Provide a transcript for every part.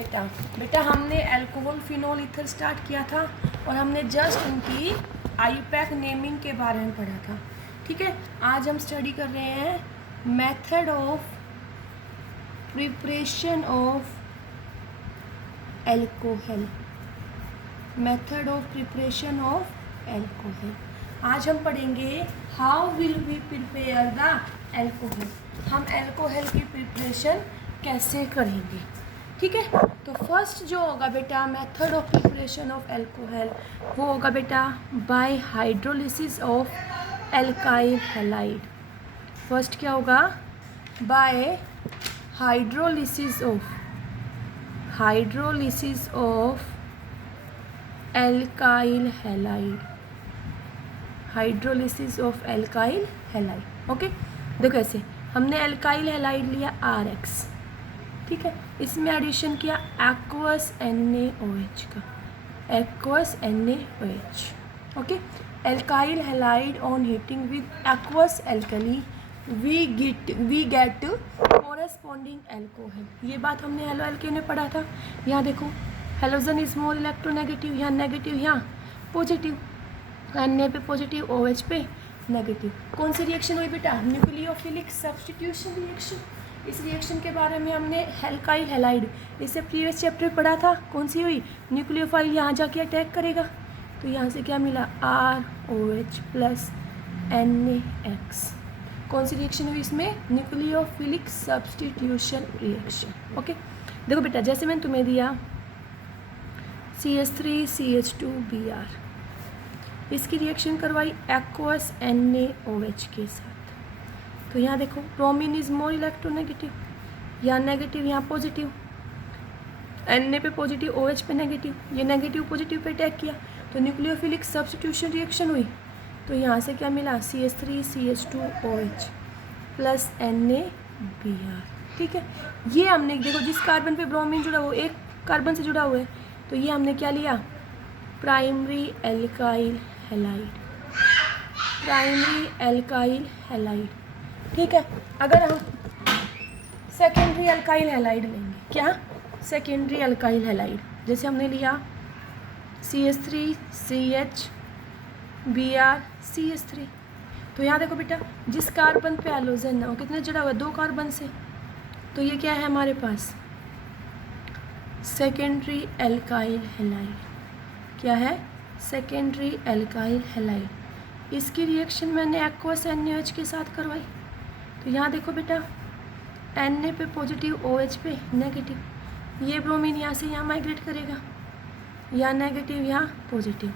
बेटा? बेटा हमने अल्कोहल फिनोल ईथर स्टार्ट किया था और हमने जस्ट उनकी आईयूपैक नेमिंग के बारे में पढ़ा था। ठीक है, आज हम स्टडी कर रहे हैं method of preparation of alcohol. Method of preparation of alcohol. आज हम पढ़ेंगे how will we prepare the alcohol. हम अल्कोहल की प्रिपरेशन कैसे करेंगे। ठीक है, तो फर्स्ट जो होगा बेटा method of preparation of alcohol, वो होगा बेटा by hydrolysis of alkyl halide. First क्या होगा? By hydrolysis of alkyl halide. Hydrolysis of alkyl halide. Okay, देखो ऐसे हमने एल्काइल हैलाइड लिया RX, ठीक है, इसमें एडिशन किया एक्वस NaOH का, aqueous NaOH। Okay, alkyl halide on heating with aqueous alkali we get corresponding alcohol. ये बात हमने हेलो एल्केन में पढ़ा था। यहाँ देखो हेलोजन इज मोर इलेक्ट्रोनेगेटिव, यहाँ नेगेटिव, यहाँ पॉजिटिव, Na पे पॉजिटिव, OH पे नेगेटिव। कौन सी रिएक्शन हुई बेटा? Nucleophilic substitution reaction. इस रिएक्शन के बारे में हमने एल्काइल हैलाइड इससे प्रीवियस चैप्टर में पढ़ा था। कौन सी हुई? न्यूक्लियोफाइल यहाँ जाके अटैक करेगा, तो यहाँ से क्या मिला? ROH plus NaX। कौन सी रिएक्शन हुई इसमें? Nucleophilic substitution reaction. ओके, देखो बेटा जैसे मैंने तुम्हें दिया CH3CH2Br, इसकी रिएक्शन करवाई एक्वस NaOH के साथ। तो यहाँ देखो ब्रोमीन इज मोर इलेक्ट्रोनेगेटिव, यहाँ नेगेटिव, यहाँ पॉजिटिव, Na पे पॉजिटिव, OH पे नेगेटिव, ये नेगेटिव पॉजिटिव पे अटैक किया, तो न्यूक्लियोफिलिक सब्स्टिट्यूशन रिएक्शन हुई। तो यहाँ से क्या मिला? CH3CH2OH plus NaBr। ठीक है, ये हमने देखो जिस कार्बन पे ब्रोमीन जुड़ा हुआ एक कार्बन से जुड़ा हुआ है, तो ये हमने क्या लिया? Primary alkyl halide, primary alkyl halide. ठीक है, अगर हम सेकेंडरी एल्काइल हैलाइड लेंगे, क्या? सेकेंडरी एल्काइल हैलाइड, जैसे हमने लिया CH3CH BrCH3। तो यहाँ देखो बेटा जिस कार्बन पे हैलोजन है वो कितने जुड़ा हुआ है? 2 कार्बन से, तो ये क्या है हमारे पास? Secondary alkyl halide. क्या है? Secondary alkyl halide. इसकी रिएक्शन मैंने एक्वस NaOH के साथ करवाई। तो यहाँ देखो बेटा Na पे पॉजिटिव, OH पे नेगेटिव, ये ब्रोमीन यहाँ से यहाँ माइग्रेट करेगा, यहाँ नेगेटिव, यहाँ पॉजिटिव,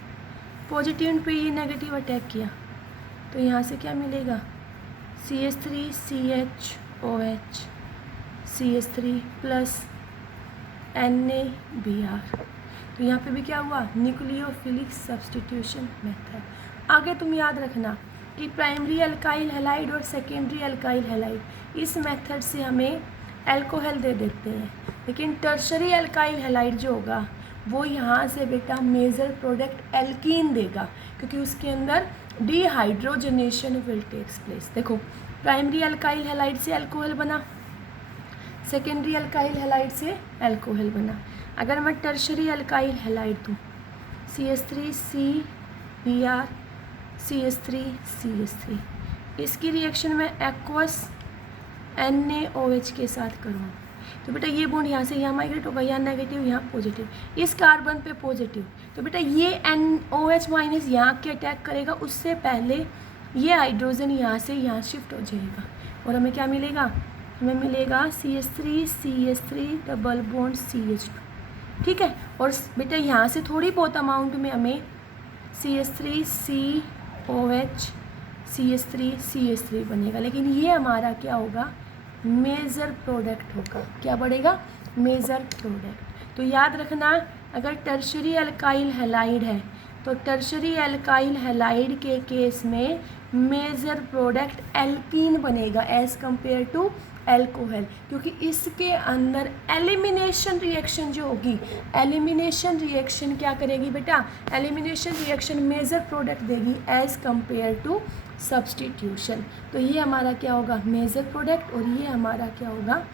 पॉजिटिव पे ये नेगेटिव अटैक किया, तो यहाँ से क्या मिलेगा? CH3CHOH CH3 plus NaBr। तो यहाँ पे भी क्या हुआ? Nucleophilic substitution method. आगे तुम याद रखना कि प्राइमरी एल्काइल हैलाइड और सेकेंडरी एल्काइल हैलाइड इस मेथड से हमें अल्कोहल दे देते हैं, लेकिन टर्शरी एल्काइल हैलाइड जो होगा वो यहाँ से बेटा मेजर प्रोडक्ट एल्कीन देगा, क्योंकि उसके अंदर डिहाइड्रोजनेशन विल टेक्स प्लेस। देखो प्राइमरी एल्काइल हैलाइड से अल्कोहल बना, सेकेंडरी एल्काइल हैलाइड से अल्कोहल बना। अगर मैं टर्शरी एल्काइल हैलाइड दूँ CH3CBr CH3CH3, इसकी रिएक्शन में एक्वस NaOH के साथ करूँ, तो बेटा ये बॉन्ड यहाँ से यहाँ माइग्रेट होगा, यहाँ नेगेटिव, यहाँ पॉजिटिव, इस कार्बन पे पॉजिटिव, तो बेटा ये NOH माइनस यहाँ के अटैक करेगा, उससे पहले ये हाइड्रोजन यहाँ से यहाँ शिफ्ट हो जाएगा और हमें क्या मिलेगा? हमें मिलेगा CH3CH3 डबल बॉन्ड CH2। ठीक है, और बेटा यहाँ से थोड़ी बहुत अमाउंट में हमें CH3COH CH3CH3 बनेगा, लेकिन ये हमारा क्या होगा? मेजर प्रोडक्ट होगा। क्या बढ़ेगा? Major product. तो याद रखना अगर टर्शरी एल्काइल हैलाइड है तो टर्शरी एल्काइल हैलाइड के केस में मेजर प्रोडक्ट एल्कीन बनेगा एज कंपेयर टू अल्कोहल, क्योंकि इसके अंदर एलिमिनेशन रिएक्शन जो होगी, एलिमिनेशन रिएक्शन क्या करेगी बेटा? एलिमिनेशन रिएक्शन मेजर प्रोडक्ट देगी एज कंपेयर टू सब्स्टिट्यूशन। तो ये हमारा क्या होगा? मेजर प्रोडक्ट, और ये हमारा क्या होगा?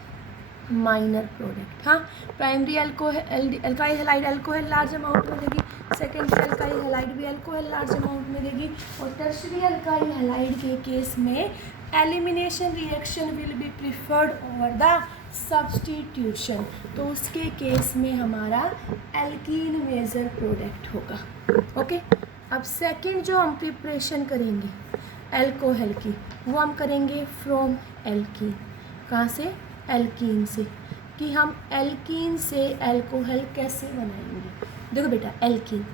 Minor product. हाँ, primary alkyl halide alcohol large amount में देगी, सेकेंडरी अल्काइल हैलाइड भी अल्कोहल लार्ज अमाउंट में देगी, और टर्शरी अल्काइल हैलाइड के केस में elimination reaction will be preferred over the substitution, तो उसके केस में हमारा एल्कीन मेजर प्रोडक्ट होगा। ओके, अब सेकंड जो हम प्रिपरेशन करेंगे अल्कोहल की, वो हम करेंगे फ्रॉम एल्कीन। कहाँ से? एल्कीन से, कि हम एल्कीन से अल्कोहल कैसे बनाएंगे। देखो बेटा, एल्कीन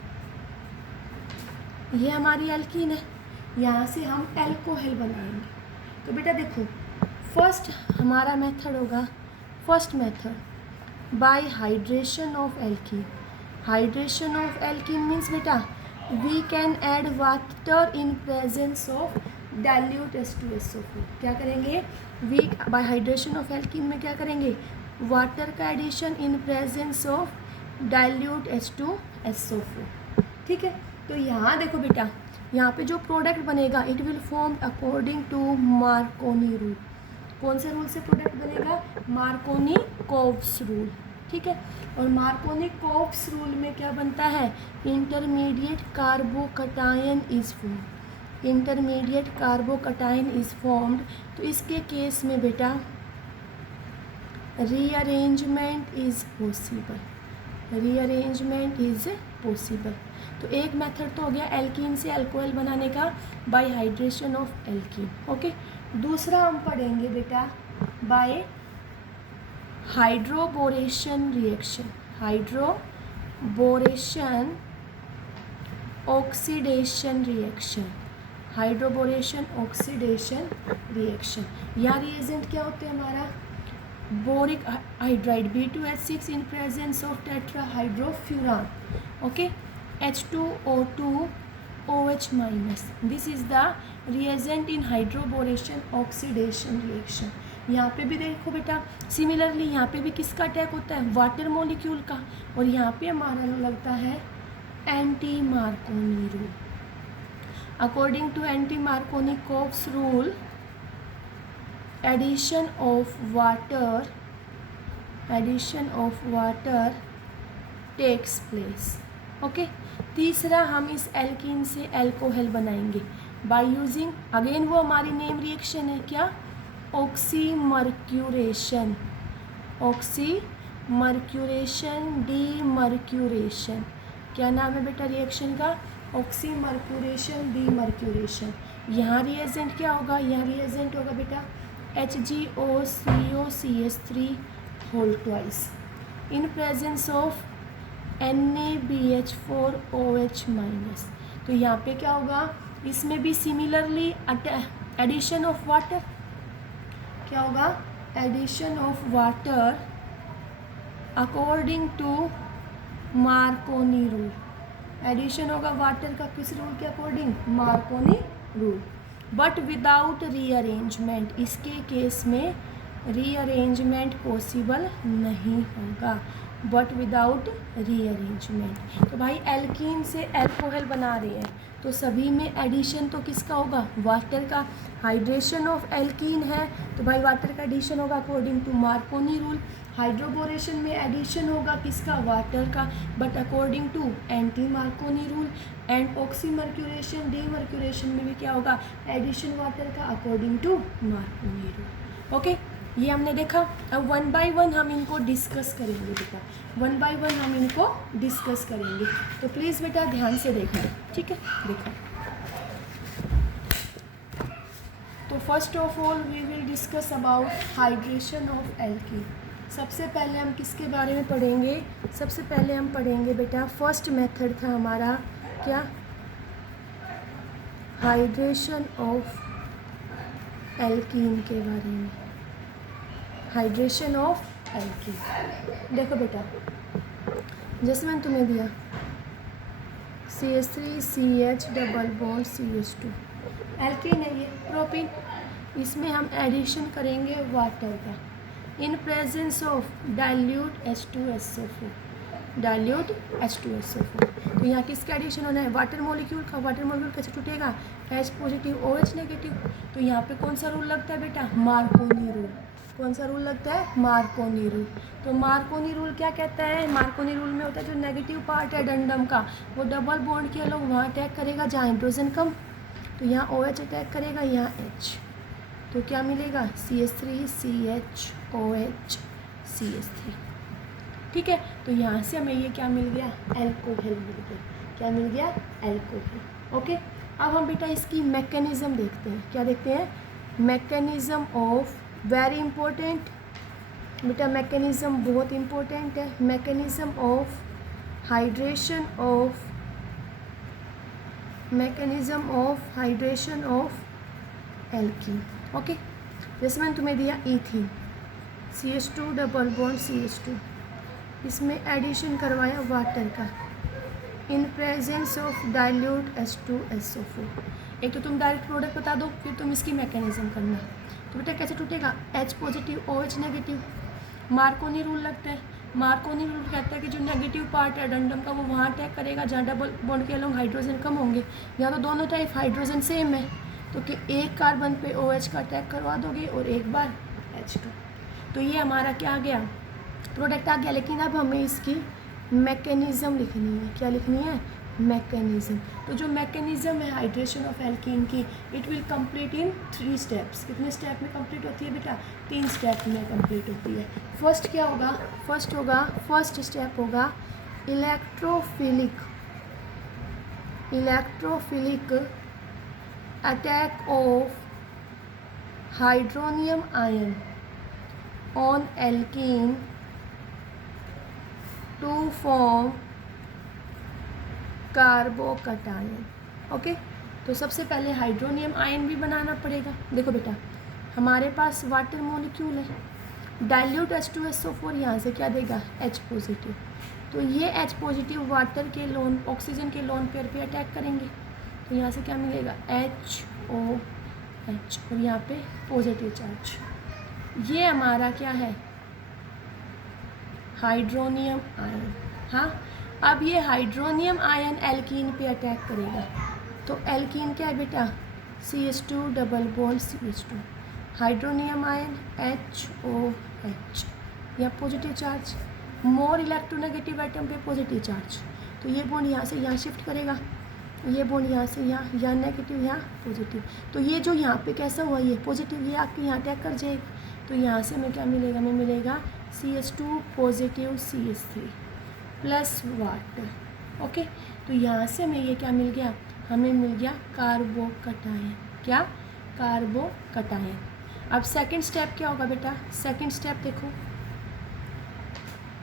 ये हमारी एल्कीन है, यहाँ से हम अल्कोहल बनाएंगे। तो बेटा देखो, फर्स्ट हमारा मेथड होगा, first method by hydration of alkene. Hydration of alkene means बेटा we can add water in presence of dilute H2SO4। क्या करेंगे? We by hydration of alkene में क्या करेंगे? वाटर का addition in presence of dilute H2SO4। ठीक है, तो यहाँ देखो बेटा, यहाँ पे जो प्रोडक्ट बनेगा it will form according to Markovnikov rule. कौन से रूल से प्रोडक्ट बनेगा? Markovnikov's rule. ठीक है, और मार्कोनी-कोव्स रूल में क्या बनता है? Intermediate carbocation is formed. Intermediate carbocation is formed, तो इसके केस में बेटा rearrangement is possible. Rearrangement is possible. तो एक मेथड तो हो गया एल्कीन से अल्कोहल बनाने का by hydration of alkene. Okay, दूसरा हम पढ़ेंगे बेटा by hydroboration reaction. Hydroboration oxidation reaction. Hydroboration oxidation reaction. यहाँ रिएजेंट क्या होते हैं हमारा? Boric hydride B2H6 in presence of tetrahydrofuran. Okay, H2O2 OH minus. This is the reagent in hydroboration oxidation reaction. यहाँ पे भी देखो बेटा, सिमिलरली यहाँ पे भी किसका अटैक होता है? वाटर मॉलिक्यूल का, और यहाँ पे हमारा लगता है anti Markovnikov rule. According to anti Markovnikov's rule, addition of water takes place। Okay, तीसरा हम इस एल्कीन से अल्कोहल बनाएंगे बाय यूजिंग, अगेन वो हमारी नेम रिएक्शन है, क्या? ऑक्सीमर्क्यूरेशन। Oxymercuration demercuration. क्या नाम है बेटा रिएक्शन का? Oxymercuration demercuration. यहाँ रिएजेंट क्या होगा? यहाँ रिएजेंट होगा बेटा HgOCOCH3 whole twice in presence of NaBH4OH minus. तो यहाँ पे क्या होगा? इसमें भी सिमिलरली एडिशन ऑफ वाटर। क्या होगा? Addition of water according to Markovnikov rule. Addition होगा वाटर का किस रूल के according? Markovnikov rule, but without rearrangement. इसके केस में रीअरेंजमेंट पॉसिबल नहीं होगा, बट विदाउट रीअरेंजमेंट। तो भाई एल्कीन से अल्कोहल बना रहे हैं, तो सभी में एडिशन तो किसका होगा? वाटर का। हाइड्रेशन ऑफ एल्कीन है, तो भाई वाटर का एडिशन होगा according to Markovnikov rule. Hydroboration में एडिशन होगा किसका? वाटर का, but according to anti Markovnikov rule. And oxymercuration demercuration में भी क्या होगा? एडिशन वाटर का according to Markovnikov rule. Okay, ये हमने देखा। अब वन बाय वन हम इनको डिस्कस करेंगे बेटा, वन बाय वन हम इनको डिस्कस करेंगे, तो प्लीज़ बेटा ध्यान से देखना। ठीक है, देखो। तो first of all we will discuss about hydration of alkene. सबसे पहले हम किसके बारे में पढ़ेंगे? सबसे पहले हम पढ़ेंगे बेटा, फर्स्ट मेथड था हमारा क्या? हाइड्रेशन ऑफ एल्कीन के बारे में। हाइड्रेशन ऑफ एल्कीन देखो बेटा, जैसे मैंने तुम्हें दिया CH3CH double bond CH2 alkene है ये, प्रोपीन। इसमें हम एडिशन करेंगे वाटर का इन presence of dilute H2SO4। Dilute H2SO4। तो यहाँ किसका एडिशन होना है? वाटर मॉलिक्यूल का। वाटर मॉलिक्यूल कैसे टूटेगा? H positive OH negative. तो यहाँ पे कौन सा रूल लगता है बेटा? Markovnikov rule. कौन सा रूल लगता है? Markovnikov rule. तो मार्कोनी रूल क्या कहता है? मार्कोनी रूल में होता है जो नेगेटिव पार्ट है एडेंडम का वो डबल बॉन्ड के लोग वहाँ अटैक करेगा जहाँ हाइड्रोजन कम, तो यहाँ OH अटैक करेगा, यहाँ H, तो क्या मिलेगा? CH3 CHOH CH3। ठीक है, तो यहाँ से हमें ये क्या मिल गया? एल्कोहल मिल गया। क्या मिल गया? एल्कोहल। ओके, अब हम बेटा इसकी मैकेनिज्म देखते हैं। क्या देखते हैं? मैकेनिज्म ऑफ, वेरी इंपॉर्टेंट बेटा, मैकेनिज्म बहुत इंपॉर्टेंट है। Mechanism of hydration of, mechanism of hydration of alkene. Okay, जैसे मैंने तुम्हें दिया ethene, CH2 double bond CH2, इसमें एडिशन करवाया वाटर का इन प्रेजेंस ऑफ डाइल्यूट H2SO4। एक तो तुम डायरेक्ट प्रोडक्ट बता दो, फिर तुम इसकी मैकेनिज्म करना। तो बेटा कैसे टूटेगा? H positive OH negative. Markovnikov rule लगता है। मार्कोनी रूल कहता है कि जो नेगेटिव पार्ट है एडेंडम का वो वहाँ अटैक करेगा जहाँ डबल बॉन्ड के अलोंग हाइड्रोजन कम होंगे। यहाँ तो दोनों टाइप हाइड्रोजन सेम है, तो कि एक कार्बन पे OH का अटैक करवा दोगे और एक बार H का। तो ये हमारा क्या आ गया? प्रोडक्ट आ गया। लेकिन अब हमें इसकी मैकेनिज्म लिखनी है। क्या लिखनी है? मैकेनिज्म। तो जो मैकेनिज्म है हाइड्रेशन ऑफ एल्कीन की, it will complete in 3 steps. कितने स्टेप में कंप्लीट होती है बेटा? 3 स्टेप में कंप्लीट होती है। फर्स्ट क्या होगा? फर्स्ट स्टेप होगा electrophilic attack of hydronium ion on alkene to form carbocation. Okay, तो सबसे पहले हाइड्रोनियम आयन भी बनाना पड़ेगा। देखो बेटा, हमारे पास वाटर मॉलिक्यूल है, डाइल्यूट H2SO4 यहाँ से क्या देगा? H positive. तो ये H पॉजिटिव वाटर के लोन, ऑक्सीजन के लोन पेयर पे अटैक करेंगे, तो यहाँ से क्या मिलेगा? HOH, और यहाँ पे पॉजिटिव चार्ज। ये हमारा क्या है? Hydronium ion. हाँ, अब ये हाइड्रोनियम आयन एल्कीन पे अटैक करेगा, तो एल्कीन क्या है बेटा? CH2 double bond CH2, hydronium ion HOH, या positive charge, more electronegative atom पे पॉजिटिव चार्ज, तो ये बॉन्ड यहाँ से यहाँ शिफ्ट करेगा, ये बॉन्ड यहाँ से यहाँ नेगेटिव, यहाँ पॉजिटिव। तो ये जो यहाँ पे कैसा हुआ? ये पॉजिटिव, ये आपके यहाँ अटैक कर जाएगा, तो यहाँ से हमें क्या मिलेगा? हमें मिलेगा CH2 positive CH3 plus water. Okay, तो यहाँ से हमें ये क्या मिल गया? हमें मिल गया कार्बोकटायन। क्या? कार्बोकटायन। अब सेकंड स्टेप क्या होगा बेटा? सेकंड स्टेप देखो,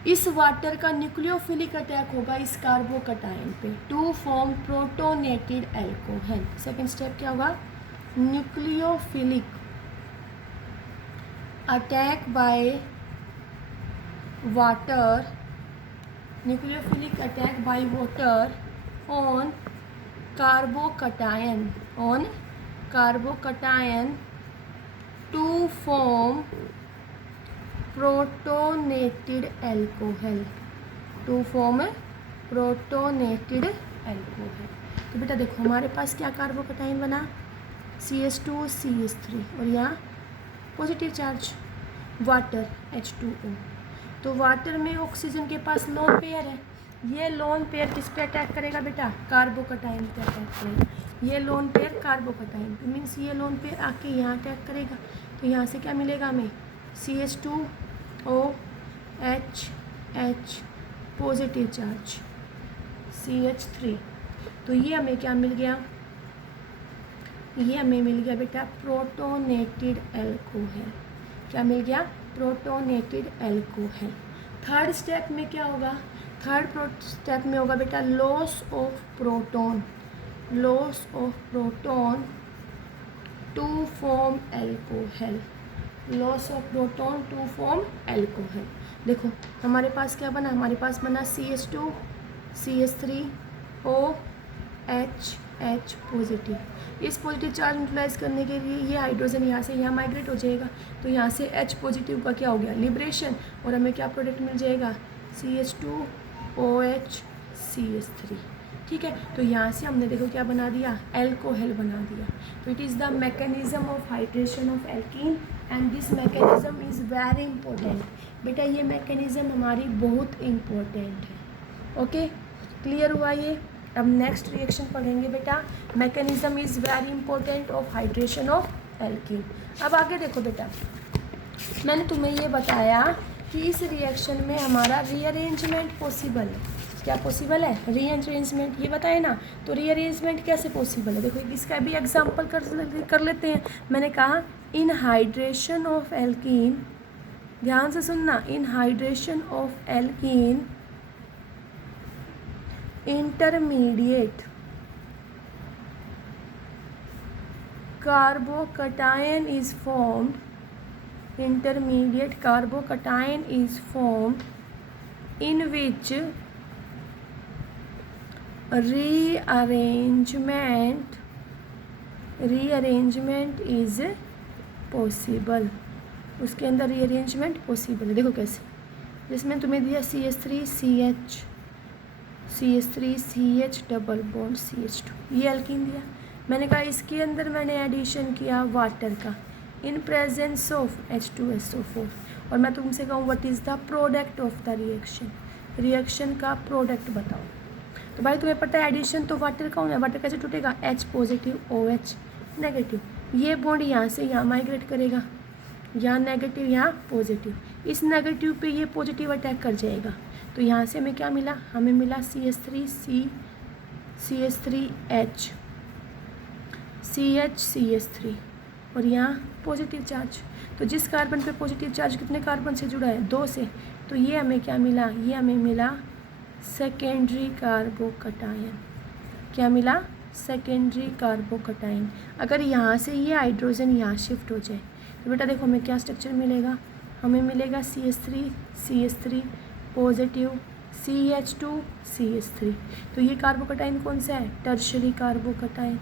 इस वाटर का न्यूक्लियोफिलिक अटैक होगा इस कार्बोकटायन पे to form protonated alcohol. Second step क्या होगा? Nucleophilic attack by water, nucleophilic attack by water on carbocation to form protonated alcohol, तो बेटा देखो हमारे पास क्या कार्बोकटायन बना? CH2 CH3, और यहाँ पॉजिटिव चार्ज वाटर H2O। तो वाटर में ऑक्सीजन के पास लोन पेयर है, ये लोन पेयर किस पे अटैक करेगा बेटा? कार्बोकटायन पे अटैक करेगा। ये लोन पेयर कार्बोकटायन पे मीन्स ये लोन पेयर आके यहाँ अटैक करेगा, तो यहाँ से क्या मिलेगा हमें? CH2OH पॉजिटिव चार्ज CH3, तो ये हमें क्या मिल गया? ये हमें मिल गया बेटा प्रोटोनेटेड एल्कोहल। क्या मिल गया? Protonated alcohol. थर्ड स्टेप में क्या होगा? थर्ड स्टेप में होगा बेटा loss of proton to form alcohol, loss of proton to form alcohol. देखो हमारे पास क्या बना? हमारे पास बना CH2 CH3OH पॉजिटिव। इस पॉजिटिव चार्ज यूटिलाइज करने के लिए ये हाइड्रोजन यहाँ से यहाँ माइग्रेट हो जाएगा, तो यहाँ से H पॉजिटिव का क्या हो गया? लिबरेशन, और हमें क्या प्रोडक्ट मिल जाएगा? CH2OH CH3। ठीक है, तो यहाँ से हमने देखो क्या बना दिया? एल्कोहल बना दिया। तो it is the mechanism of hydration of alkene and this mechanism is very important. बेटा ये मैकेनिज्म हमारी बहुत इम्पोर्टेंट है। ओके, क्लियर हुआ ये। अब नेक्स्ट रिएक्शन पढ़ेंगे बेटा, mechanism is very important of hydration of alkene. अब आगे देखो बेटा, मैंने तुम्हें ये बताया कि इस रिएक्शन में हमारा रीअरेंजमेंट पॉसिबल है। क्या पॉसिबल है? रीअरेंजमेंट, ये बताए ना। तो रीअरेंजमेंट कैसे पॉसिबल है? देखो इसका भी एग्जांपल कर लेते हैं। मैंने कहा इन हाइड्रेशन ऑफ एल्कीन, ध्यान से सुनना, in hydration of alkene intermediate carbocation is formed, intermediate carbocation is formed in which rearrangement is possible। उसके अंदर रीअरेंजमेंट पॉसिबल है। देखो कैसे, जिसमें तुम्हें दिया CH3CH डबल बॉन्ड CH2, ये एल्कीन दिया। मैंने कहा इसके अंदर मैंने एडिशन किया वाटर का इन प्रेजेंस ऑफ H2SO4, और मैं तुमसे कहूँ what is the product of the reaction, reaction का प्रोडक्ट बताओ। तो भाई तुम्हें पता है एडिशन तो वाटर का होना है, वाटर कैसे टूटेगा? H पॉजिटिव OH नेगेटिव, ये बॉन्ड यहाँ से यहाँ माइग्रेट करेगा, यहाँ नेगेटिव यहाँ पॉजिटिव, इस नेगेटिव पे ये पॉजिटिव अटैक कर जाएगा। तो यहाँ से हमें क्या मिला? हमें मिला CH3H CH और यहाँ पॉजिटिव चार्ज। तो जिस कार्बन पे पॉजिटिव चार्ज कितने कार्बन से जुड़ा है? 2 से। तो ये हमें क्या मिला? ये हमें मिला सेकेंडरी कार्बोकटायन। क्या मिला? Secondary carbocation. अगर यहाँ से ये हाइड्रोजन यहाँ शिफ्ट हो जाए तो बेटा देखो हमें क्या स्ट्रक्चर मिलेगा? हमें मिलेगा CH3 पॉजिटिव CH2 तो ये कार्बोकटायन कौन सा है? Tertiary carbocation.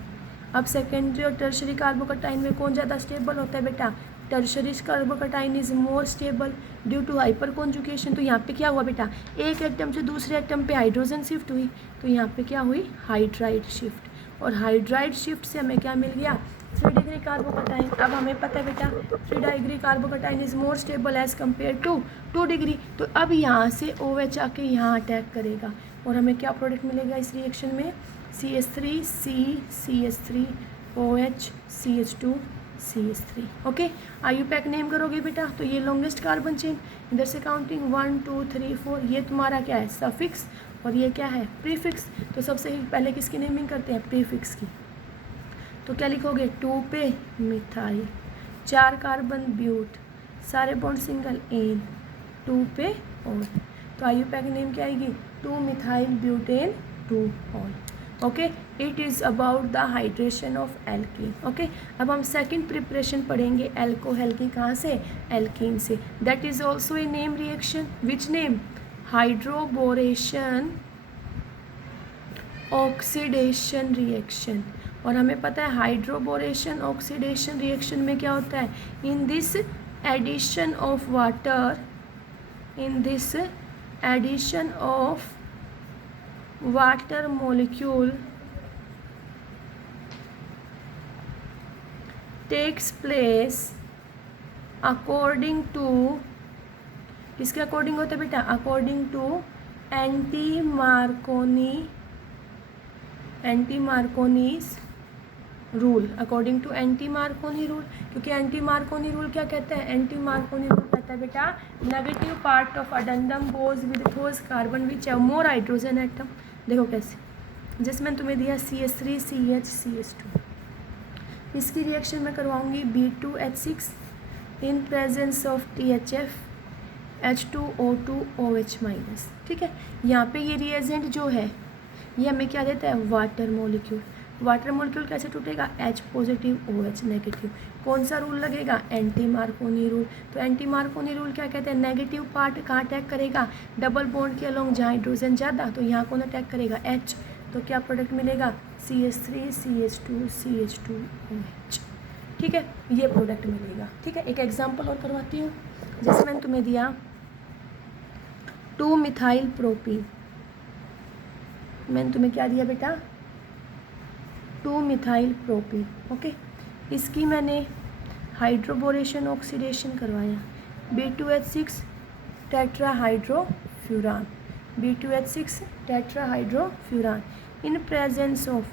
अब सेकेंडरी और टर्शरी कार्बोकटायन में कौन ज़्यादा स्टेबल होता है बेटा? Tertiary carbocation is more stable due to hyper conjugation. तो यहाँ पे क्या हुआ बेटा? एक एटम से दूसरे एटम पे हाइड्रोजन शिफ्ट हुई, तो यहाँ पे क्या हुई? Hydride shift. और हाइड्राइड शिफ्ट से हमें क्या मिल गया? 3 डिग्री कार्बोकटायन। अब हमें पता है बेटा 3 degree carbocation is more stable as compare to 2 degree. तो अब यहाँ से OH आके यहाँ अटैक करेगा और हमें क्या प्रोडक्ट मिलेगा इस रिएक्शन में? CH3 OH CH2 CH3। Okay, IUPAC name करोगे बेटा तो ये लॉन्गेस्ट कार्बन चेन, इधर से काउंटिंग 1 2 3 4, ये तुम्हारा क्या है? सफिक्स, और ये क्या है? प्रीफिक्स। तो सबसे पहले किसकी नेमिंग करते हैं? प्रीफिक्स की। तो क्या लिखोगे? 2 पे मिथाइल, 4 कार्बन ब्यूट, सारे बॉन्ड सिंगल एन, 2 पे ऑल। तो IUPAC नेम क्या आएगी? 2 methyl butane 2 all. Okay, it is about the hydration of alkene. Okay, अब हम सेकंड प्रिपरेशन पढ़ेंगे एल्कोहल की। कहाँ से? एल्कीन से। That is also a name reaction. Which name? Hydroboration oxidation reaction. और हमें पता है हाइड्रोबोरेशन ऑक्सीडेशन रिएक्शन में क्या होता है? In this addition of water, in this addition of water molecule takes place according to, किसके अकॉर्डिंग होता है बेटा? According to anti Markovnikov's rule. According to anti Markovnikov rule, क्योंकि एंटी मार्कोनी रूल क्या कहता है? एंटी मार्कोनी रूल कहता है बेटा negative part of addendum goes with those carbon which have more hydrogen atom. देखो कैसे, जिसमें तुम्हें दिया CH3 CH CH2, इसकी रिएक्शन मैं करवाऊंगी B2H6 in presence of THF H2O2 OH minus. ठीक है, यहाँ पे ये रिएजेंट जो है ये हमें क्या देता है? Water molecule. वाटर मोलिक्यूल कैसे टूटेगा? H positive OH negative. कौन सा रूल लगेगा? Anti Markovnikov rule. तो एंटी मार्कोनी रूल क्या कहते हैं? नेगेटिव पार्ट कहाँ अटैक करेगा? डबल बॉन्ड के अलोंग जहाँ हाइड्रोजन ज़्यादा, तो यहाँ कौन अटैक करेगा? H। तो क्या प्रोडक्ट मिलेगा? CH3 CH2 CH2 OH। ठीक है, ये प्रोडक्ट मिलेगा। ठीक है, एक एग्जाम्पल और करवाती हूँ। जैसे मैंने तुम्हें दिया 2 मिथाइल प्रोपीन, मैंने तुम्हें क्या दिया बेटा? 2 मिथाइल प्रोपीन। ओके, इसकी मैंने हाइड्रोबोरेशन ऑक्सीडेशन करवाया, B2H6 tetrahydrofuran, B2H6 tetrahydrofuran in presence of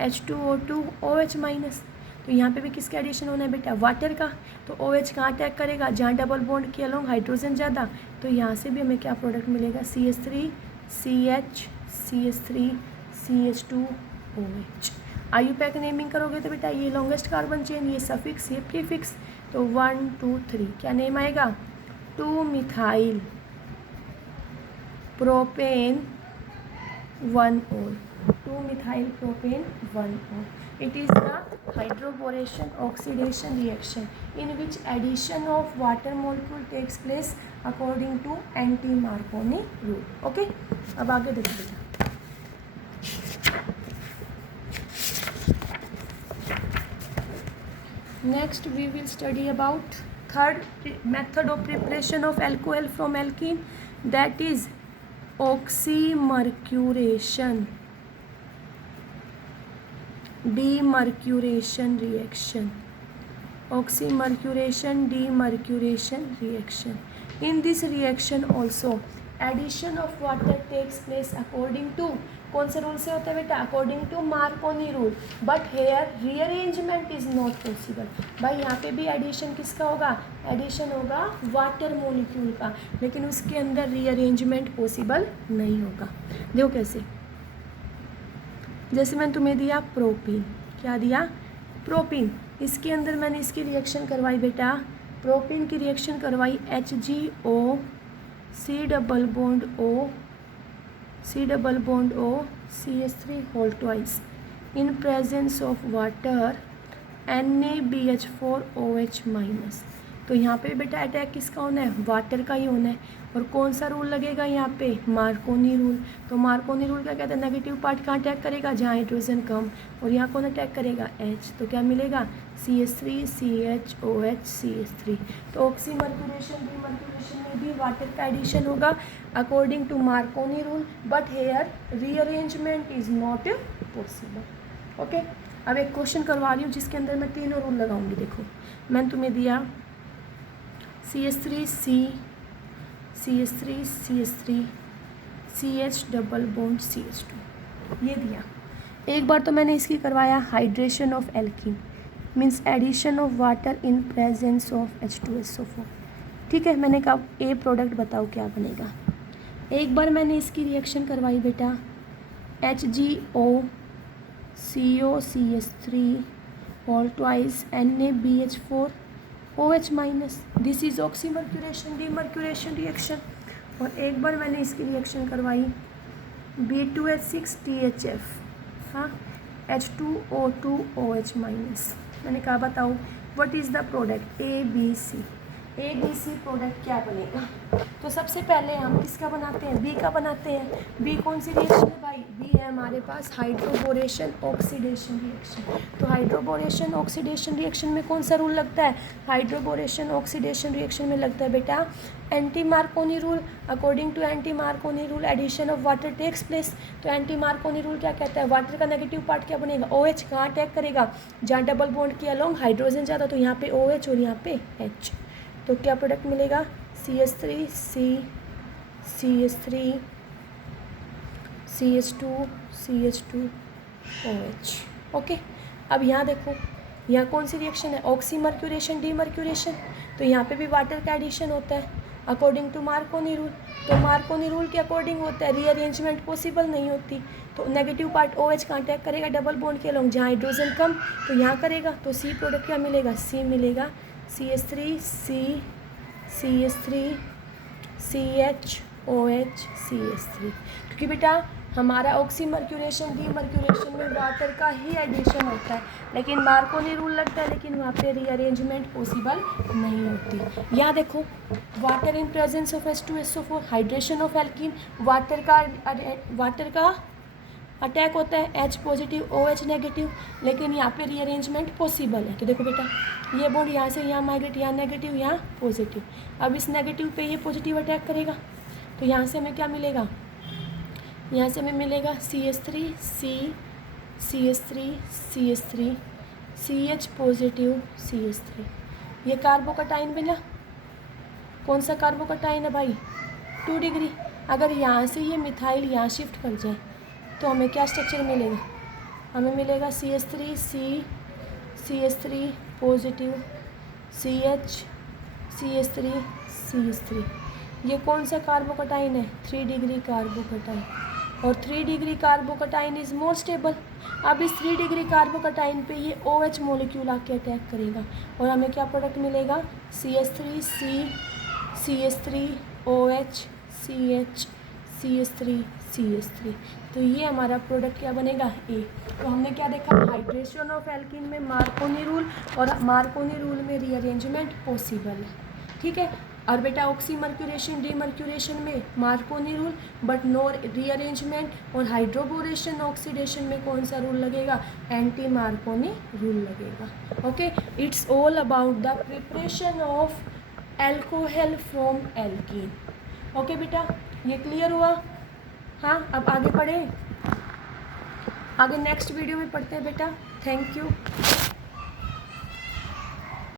H2O2 OH minus. तो यहाँ पे भी किसका एडिशन होना है बेटा, वाटर का। तो OH कहाँ अटैक करेगा, जहाँ डबल बॉन्ड के अलोंग हाइड्रोजन ज़्यादा। तो यहाँ से भी हमें क्या प्रोडक्ट मिलेगा, CH3 CH CH3 CH2OH। IUPAC naming करोगे तो बेटा ये लॉन्गेस्ट कार्बन चेन, ये सफिक्स, ये प्रीफिक्स, तो 1 2 3 क्या नेम आएगा, 2 methyl propane 1 ol, 2 methyl propane 1 ol. It is the hydroboration oxidation reaction in which addition of water molecule takes place according to anti-Marconi rule. Okay? अब आगे देखते हैं. Next we will study about third method of preparation of alcohol from alkene, that is oxymercuration, demercuration reaction. Oxymercuration, demercuration reaction. In this reaction also addition of water takes place according to, कौन से rule से होता है बेटा, according to Markovnikov rule, but here rearrangement is not possible. भाई यहाँ पे भी एडिशन किसका होगा, एडिशन होगा वाटर मोलिक्यूल का, लेकिन उसके अंदर रीअरेंजमेंट पॉसिबल नहीं होगा। देखो कैसे, जैसे मैंने तुम्हें दिया प्रोपीन, क्या दिया, प्रोपीन, इसके अंदर मैंने इसकी रिएक्शन करवाई बेटा, प्रोपीन की रिएक्शन करवाई HgO C double bond O CH3 whole twice in presence of water NaBH4OH minus. तो यहाँ पे बेटा अटैक किसका होना है, वाटर का ही होना है। और कौन सा रूल लगेगा यहाँ पे, मार्कोनी रूल। तो मार्कोनी रूल क्या कहता है, नेगेटिव पार्ट कहाँ अटैक करेगा, जहाँ हाइड्रोजन कम, और यहाँ कौन अटैक करेगा, H। तो क्या मिलेगा, CH3 CHOH CH3। तो ऑक्सीमर्क्यूरेशन डीमर्क्यूरेशन में भी वाटर का एडिशन होगा according to Markovnikov rule, but here rearrangement is not possible. Okay, अब एक क्वेश्चन करवा रही हूँ जिसके अंदर मैं तीनों रूल लगाऊंगी। देखो मैंने तुम्हें दिया CH3 CH3 CH3 CH double bond CH2, ये दिया। एक बार तो मैंने इसकी करवाया hydration of alkene, means addition of water in presence of H2SO4। ठीक है, मैंने कहा ए प्रोडक्ट बताओ क्या बनेगा। एक बार मैंने इसकी रिएक्शन करवाई बेटा HgO CO CH3 whole twice NaBH4OH minus, this is oxymercuration demercuration reaction. और एक बार मैंने इसकी रिएक्शन करवाई B2H6 THF, हाँ, H2O2OH माइनस। मैंने कहा बताओ what is the product ABC product क्या बनेगा। तो सबसे पहले हम किसका बनाते हैं, बी का बनाते हैं। बी कौन सी रिएक्शन है भाई, बी है हमारे पास हाइड्रोबोरेशन ऑक्सीडेशन रिएक्शन। तो हाइड्रोबोरेशन ऑक्सीडेशन रिएक्शन में कौन सा रूल लगता है, हाइड्रोबोरेशन ऑक्सीडेशन रिएक्शन में लगता है बेटा anti Markovnikov rule. According to anti Markovnikov rule addition of water takes place. तो एंटी मार्कोनी रूल क्या कहता है, वाटर का नेगेटिव पार्ट क्या बनेगा, OH कहाँ अटैक करेगा, जहाँ डबल बॉन्ड के अलोंग हाइड्रोजन ज़्यादा, तो यहाँ पे OH और यहाँ पे H। तो क्या प्रोडक्ट मिलेगा, CH3 CH3 CH2 CH2OH। Okay, अब यहाँ देखो, यहाँ कौन सी रिएक्शन है, ऑक्सीमर्क्यूरेशन डीमर्क्यूरेशन। तो यहाँ पे भी वाटर का एडिशन होता है अकॉर्डिंग टू मार्कोनी रूल। तो मार्कोनी रूल के अकॉर्डिंग होता है, रीअरेंजमेंट पॉसिबल नहीं होती। तो नेगेटिव पार्ट OH कहाँ अटैक करेगा, डबल बॉन्ड के अलोंग, जहाँ हाइड्रोजन कम, तो यहाँ करेगा। तो सी प्रोडक्ट क्या मिलेगा, सी मिलेगा, CH3 CH3 CHOH CH3। क्योंकि बेटा हमारा ऑक्सीमर्क्यूरेशन डीमर्क्यूरेशन में वाटर का ही एडिशन होता है, लेकिन मार्कोनी रूल लगता है, लेकिन वहाँ पे रीअरेंजमेंट पॉसिबल नहीं होती। यहाँ देखो, water in presence of H2SO4, hydration of alkene, water का अटैक होता है, H पॉजिटिव OH नेगेटिव, लेकिन यहाँ पे रीअरेंजमेंट पॉसिबल है। तो देखो बेटा, ये बॉन्ड यहाँ से यहाँ माइग्रेट, यहाँ नेगेटिव यहाँ पॉजिटिव। अब इस नेगेटिव पे ये पॉजिटिव अटैक करेगा, तो यहाँ से हमें क्या मिलेगा, यहाँ से हमें मिलेगा CH3 CH3 CH3 CH positive CH3। ये कार्बोकटाइन बना, कौन सा कार्बोकटाइन है भाई, 2 डिग्री। अगर यहाँ से ये मिथाइल यहाँ शिफ्ट कर जाए तो हमें क्या स्ट्रक्चर मिलेगा, हमें मिलेगा CH3 CH3 पॉजिटिव, CH3 ये कौन सा कार्बोकटाइन है, 3 डिग्री कार्बोकटाइन। और 3 डिग्री कार्बोकटाइन इज़ मोर स्टेबल। अब इस 3 डिग्री कार्बोकटाइन पे ये OH मॉलिक्यूल आके अटैक करेगा और हमें क्या प्रोडक्ट मिलेगा, CH3OH CH3 तो ये हमारा प्रोडक्ट क्या बनेगा, A। तो हमने क्या देखा, हाइड्रेशन ऑफ एल्कीन में मार्कोनी रूल और मार्कोनी रूल में रीअरेंजमेंट पॉसिबल है, ठीक है। और बेटा ऑक्सीमर्क्यूरेशन डीमर्क्यूरेशन में Markovnikov rule but no rearrangement, और हाइड्रोबोरेशन ऑक्सीडेशन में कौन सा रूल लगेगा, एंटी मार्कोनी रूल लगेगा। Okay, it's all about the preparation of alcohol from alkene. Okay बेटा, ये क्लियर हुआ। हाँ, अब आगे पढ़ें, आगे नेक्स्ट वीडियो में पढ़ते हैं बेटा। Thank you.